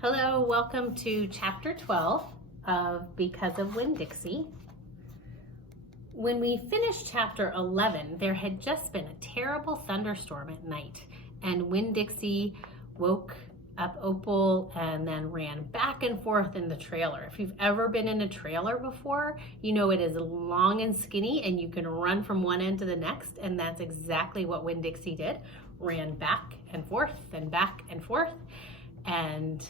Hello, welcome to chapter 12 of Because of Winn, Dixie. When we finished chapter 11, there had just been a terrible thunderstorm at night, and Winn Dixie woke up Opal and then ran back and forth in the trailer. If you've ever been in a trailer before, you know it is long and skinny and you can run from one end to the next, and that's exactly what Winn Dixie did. Ran back and forth and back and forth, and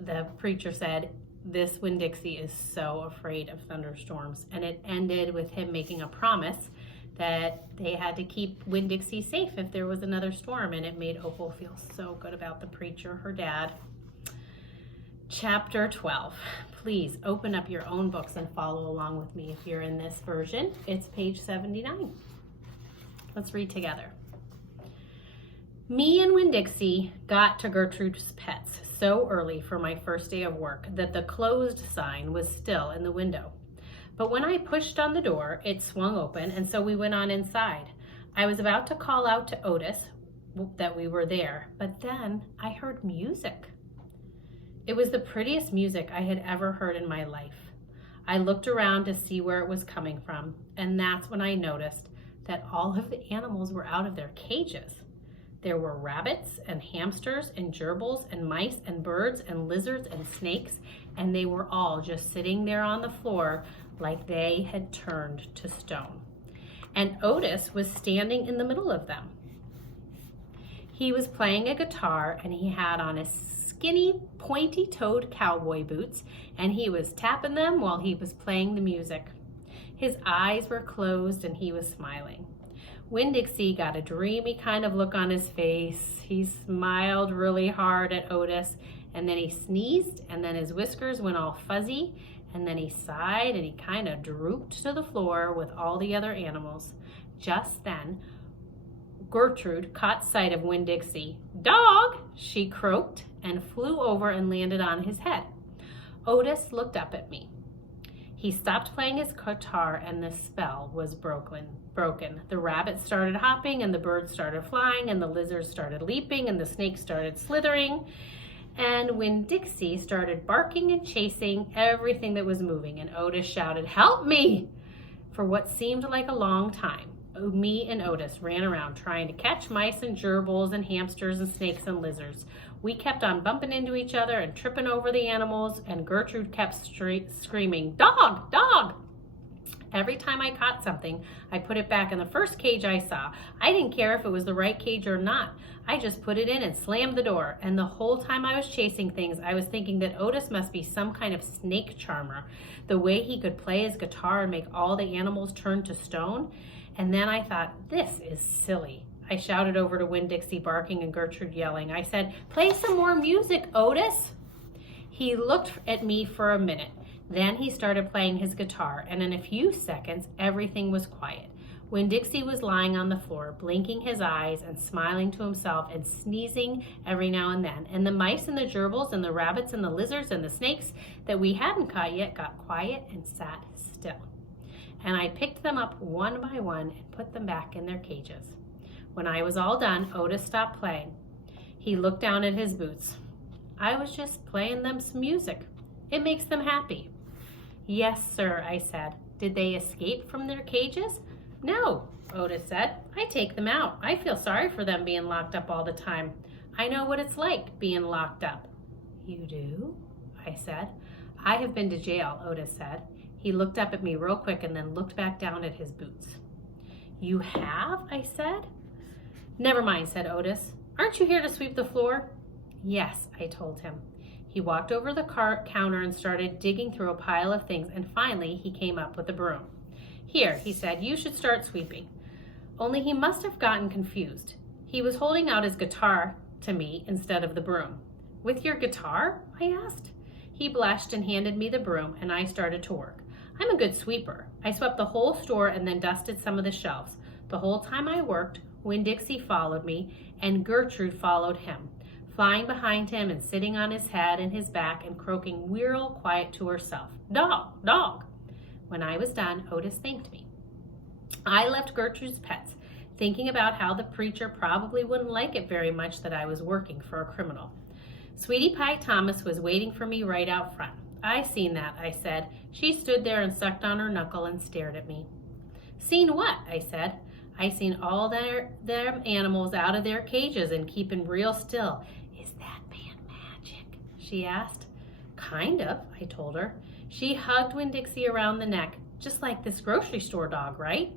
the preacher said, this Winn Dixie is so afraid of thunderstorms. And it ended with him making a promise that they had to keep Winn Dixie safe if there was another storm. And it made Opal feel so good about the preacher, her dad. Chapter 12. Please open up your own books and follow along with me if you're in this version. It's page 79. Let's read together. Me and Winn Dixie got to Gertrude's Pets so early for my first day of work that the closed sign was still in the window. But when I pushed on the door, it swung open, and so we went on inside. I was about to call out to Otis that we were there, but then I heard music. It was the prettiest music I had ever heard in my life. I looked around to see where it was coming from, and that's when I noticed that all of the animals were out of their cages. There were rabbits and hamsters and gerbils and mice and birds and lizards and snakes, and they were all just sitting there on the floor like they had turned to stone. And Otis was standing in the middle of them. He was playing a guitar, and he had on his skinny, pointy-toed cowboy boots, and he was tapping them while he was playing the music. His eyes were closed, and he was smiling. Winn Dixie got a dreamy kind of look on his face. He smiled really hard at Otis, and then he sneezed, and then his whiskers went all fuzzy, and then he sighed, and he kind of drooped to the floor with all the other animals. Just then, Gertrude caught sight of Winn Dixie. "Dog!" she croaked, and flew over and landed on his head. Otis looked up at me. He stopped playing his guitar, and the spell was broken. The rabbits started hopping, and the birds started flying, and the lizards started leaping, and the snakes started slithering. And Winn Dixie started barking and chasing everything that was moving, and Otis shouted, "Help me!" For what seemed like a long time, me and Otis ran around trying to catch mice and gerbils and hamsters and snakes and lizards. We kept on bumping into each other and tripping over the animals, and Gertrude kept screaming, "Dog! Dog!" Every time I caught something, I put it back in the first cage I saw. I didn't care if it was the right cage or not. I just put it in and slammed the door. And the whole time I was chasing things, I was thinking that Otis must be some kind of snake charmer. The way he could play his guitar and make all the animals turn to stone. And then I thought, this is silly. I shouted over to Winn Dixie, barking, and Gertrude yelling. I said, "Play some more music, Otis." He looked at me for a minute. Then he started playing his guitar, and in a few seconds, everything was quiet. Winn Dixie was lying on the floor, blinking his eyes and smiling to himself and sneezing every now and then. And the mice and the gerbils and the rabbits and the lizards and the snakes that we hadn't caught yet got quiet and sat still. And I picked them up one by one and put them back in their cages. When I was all done, Otis stopped playing. He looked down at his boots. "I was just playing them some music. It makes them happy." "Yes, sir," I said. "Did they escape from their cages?" "No," Otis said. "I take them out. I feel sorry for them being locked up all the time. I know what it's like being locked up." "You do?" I said. "I have been to jail," Otis said. He looked up at me real quick and then looked back down at his boots. "You have?" I said. "Never mind," said Otis. "Aren't you here to sweep the floor?" "Yes," I told him. He walked over the counter and started digging through a pile of things, and finally he came up with a broom. "Here," he said, "you should start sweeping." Only he must have gotten confused. He was holding out his guitar to me instead of the broom. "With your guitar?" I asked. He blushed and handed me the broom, and I started to work. I'm a good sweeper. I swept the whole store and then dusted some of the shelves. The whole time I worked, Winn Dixie followed me, and Gertrude followed him, flying behind him and sitting on his head and his back and croaking real quiet to herself, "Dog, dog." When I was done, Otis thanked me. I left Gertrude's Pets, thinking about how the preacher probably wouldn't like it very much that I was working for a criminal. Sweetie Pie Thomas was waiting for me right out front. I seen that, I said. She stood there and sucked on her knuckle and stared at me. Seen what? I said. I seen all them animals out of their cages and keeping real still. Is that man magic? She asked. Kind of, I told her. She hugged Winn-Dixie around the neck, just like this grocery store dog, right?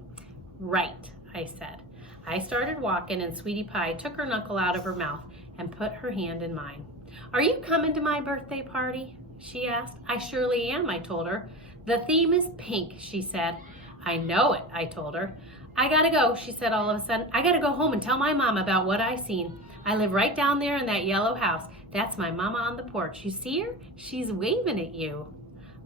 Right, I said. I started walking and Sweetie Pie took her knuckle out of her mouth and put her hand in mine. Are you coming to my birthday party? She asked. I surely am, I told her. The theme is pink, she said. I know it, I told her. I gotta go, she said all of a sudden. I gotta go home and tell my mom about what I seen. I live right down there in that yellow house. That's my mama on the porch. You see her? She's waving at you.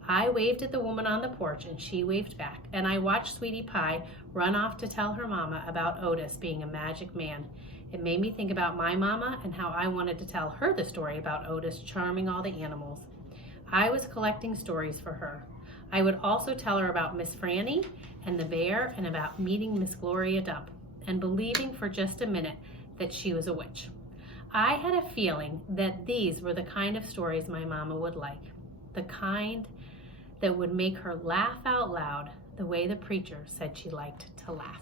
I waved at the woman on the porch and she waved back, and I watched Sweetie Pie run off to tell her mama about Otis being a magic man. It made me think about my mama and how I wanted to tell her the story about Otis charming all the animals. I was collecting stories for her. I would also tell her about Miss Franny and the bear and about meeting Miss Gloria Dump and believing for just a minute that she was a witch. I had a feeling that these were the kind of stories my mama would like, the kind that would make her laugh out loud the way the preacher said she liked to laugh.